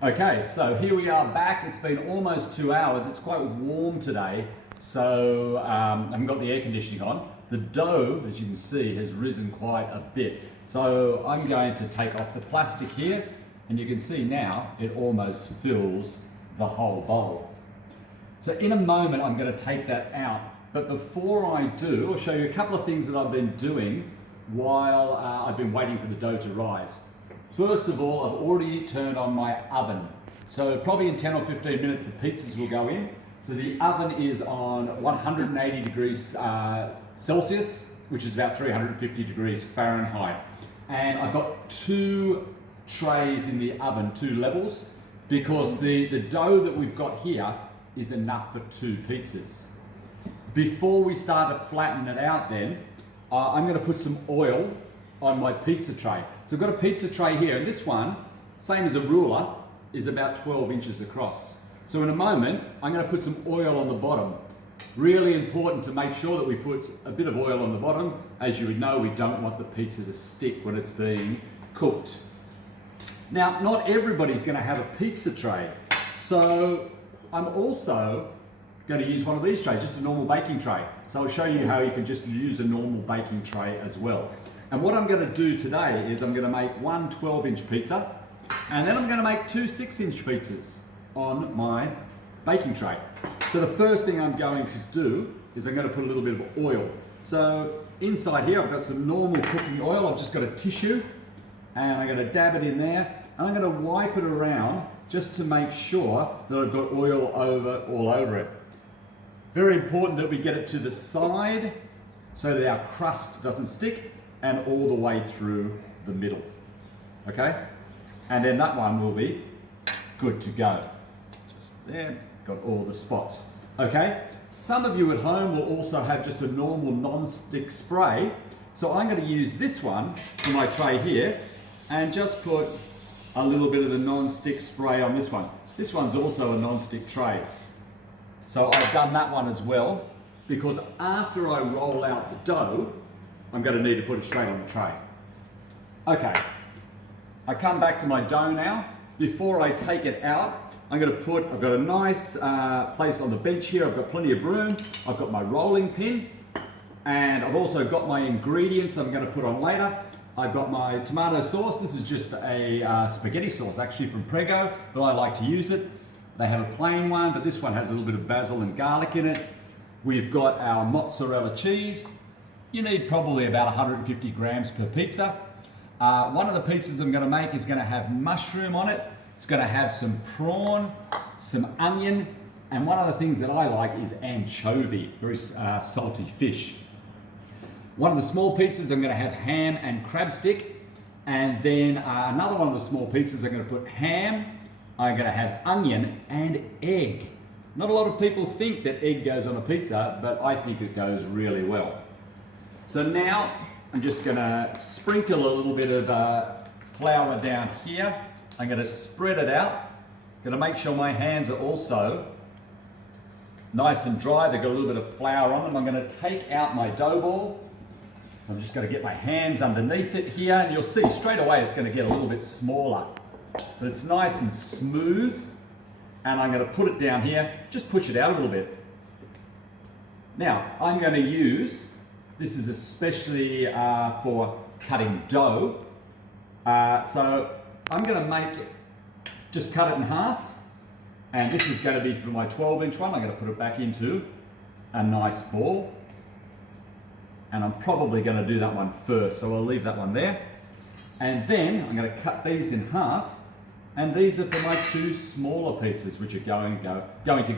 Okay, so here we are back. It's been almost 2 hours. It's quite warm today, so I haven't got the air conditioning on. The dough, as you can see, has risen quite a bit. So I'm going to take off the plastic here, and you can see now it almost fills the whole bowl. So in a moment, I'm going to take that out. But before I do, I'll show you a couple of things that I've been doing while I've been waiting for the dough to rise. First of all, I've already turned on my oven. So probably in 10 or 15 minutes, the pizzas will go in. So the oven is on 180 degrees Celsius, which is about 350 degrees Fahrenheit. And I've got 2 trays in the oven, 2 levels, because the dough that we've got here is enough for 2 pizzas. Before we start to flatten it out then, I'm going to put some oil on my pizza tray. So I've got a pizza tray here, and this one, same as a ruler, is about 12 inches across. So in a moment, I'm going to put some oil on the bottom. Really important to make sure that we put a bit of oil on the bottom. As you would know, we don't want the pizza to stick when it's being cooked. Now, not everybody's going to have a pizza tray. So I'm also going to use one of these trays, just a normal baking tray. So I'll show you how you can just use a normal baking tray as well. And what I'm going to do today is I'm going to make one 12-inch pizza, and then I'm going to make 2 6-inch pizzas on my baking tray. So the first thing I'm going to do is I'm going to put a little bit of oil. So inside here I've got some normal cooking oil. I've just got a tissue, and I'm going to dab it in there, and I'm going to wipe it around just to make sure that I've got oil all over it. Very important that we get it to the side so that our crust doesn't stick, and all the way through the middle, okay? And then that one will be good to go. Just there, got all the spots, okay? Some of you at home will also have just a normal non-stick spray, so I'm going to use this one for my tray here, and just put a little bit of the non-stick spray on this one. This one's also a non-stick tray. So I've done that one as well, because after I roll out the dough, I'm going to need to put it straight on the tray. Okay, I come back to my dough now. Before I take it out, I've got a nice place on the bench here. I've got plenty of room. I've got my rolling pin, and I've also got my ingredients that I'm going to put on later. I've got my tomato sauce. This is just a spaghetti sauce actually from Prego, but I like to use it. They have a plain one, but this one has a little bit of basil and garlic in it. We've got our mozzarella cheese. You need probably about 150 grams per pizza. One of the pizzas I'm going to make is going to have mushroom on it. It's going to have some prawn, some onion, and one of the things that I like is anchovy, very salty fish. One of the small pizzas I'm going to have ham and crab stick, and then another one of the small pizzas I'm going to put ham. I'm going to have onion and egg. Not a lot of people think that egg goes on a pizza, but I think it goes really well. So now I'm just going to sprinkle a little bit of flour down here. I'm going to spread it out. Going to make sure my hands are also nice and dry. They've got a little bit of flour on them. I'm going to take out my dough ball. So I'm just going to get my hands underneath it here, and you'll see straight away it's going to get a little bit smaller. But it's nice and smooth, and I'm going to put it down here. Just push it out a little bit. Now I'm going to use, this is especially for cutting dough. So I'm going to just cut it in half, and this is going to be for my 12-inch one. I'm going to put it back into a nice ball, and I'm probably going to do that one first, so I'll leave that one there. And then I'm going to cut these in half, and these are for my 2 smaller pizzas, which are going to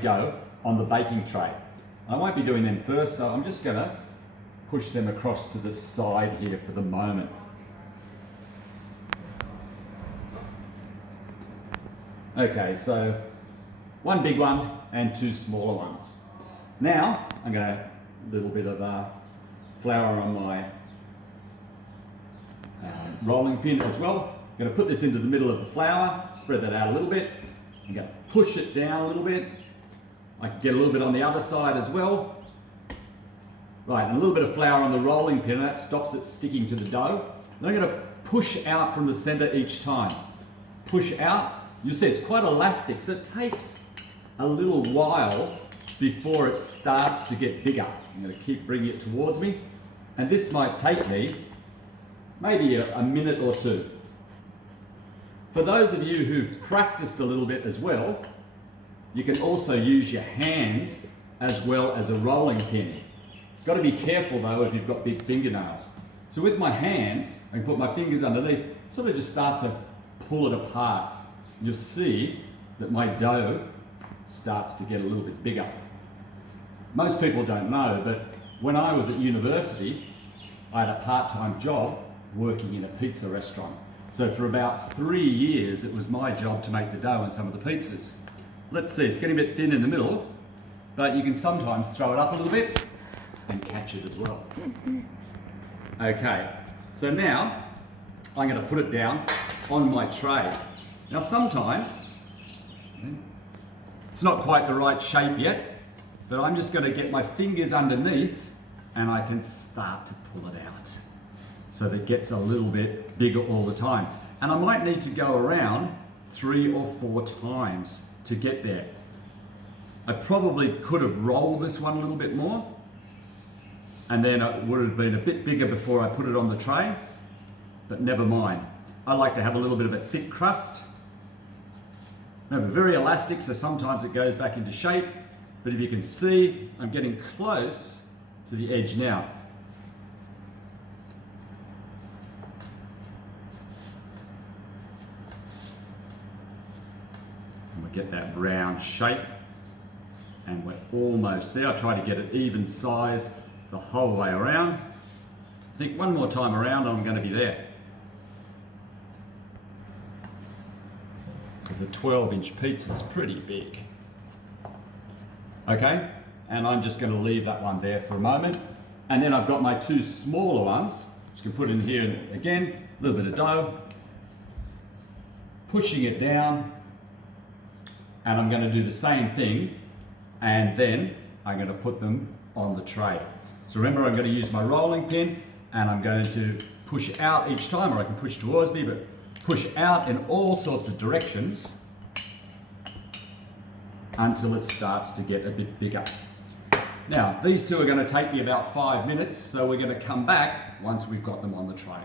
go on the baking tray. I won't be doing them first, so I'm just going to push them across to the side here for the moment. Okay, so 1 big one and 2 smaller ones. Now I'm going to a little bit of flour on my rolling pin as well. I'm going to put this into the middle of the flour, spread that out a little bit. I'm going to push it down a little bit. I can get a little bit on the other side as well. Right, and a little bit of flour on the rolling pin, and that stops it sticking to the dough. Then I'm going to push out from the center each time. Push out, you see it's quite elastic, so it takes a little while before it starts to get bigger. I'm going to keep bringing it towards me, and this might take me maybe a minute or two. For those of you who've practiced a little bit as well, you can also use your hands as well as a rolling pin. Got to be careful though if you've got big fingernails. So with my hands, I can put my fingers underneath, sort of just start to pull it apart. You'll see that my dough starts to get a little bit bigger. Most people don't know, but when I was at university, I had a part-time job working in a pizza restaurant. So for about 3 years, it was my job to make the dough on some of the pizzas. Let's see, it's getting a bit thin in the middle, but you can sometimes throw it up a little bit and catch it as well. Okay, so now I'm going to put it down on my tray. Now sometimes, it's not quite the right shape yet, but I'm just going to get my fingers underneath and I can start to pull it out so that it gets a little bit bigger all the time. And I might need to go around 3 or 4 times to get there. I probably could have rolled this one a little bit more, and then it would have been a bit bigger before I put it on the tray, but never mind. I like to have a little bit of a thick crust. Now, very elastic, so sometimes it goes back into shape, but if you can see, I'm getting close to the edge now. And we get that round shape, and we're almost there. I try to get it even size the whole way around. I think one more time around and I'm going to be there. Because a 12-inch pizza is pretty big. Okay, and I'm just going to leave that one there for a moment. And then I've got my 2 smaller ones, which you can put in here again, a little bit of dough, pushing it down, and I'm going to do the same thing, and then I'm going to put them on the tray. So remember, I'm going to use my rolling pin, and I'm going to push out each time, or I can push towards me, but push out in all sorts of directions until it starts to get a bit bigger. Now, these 2 are going to take me about 5 minutes, so we're going to come back once we've got them on the tray.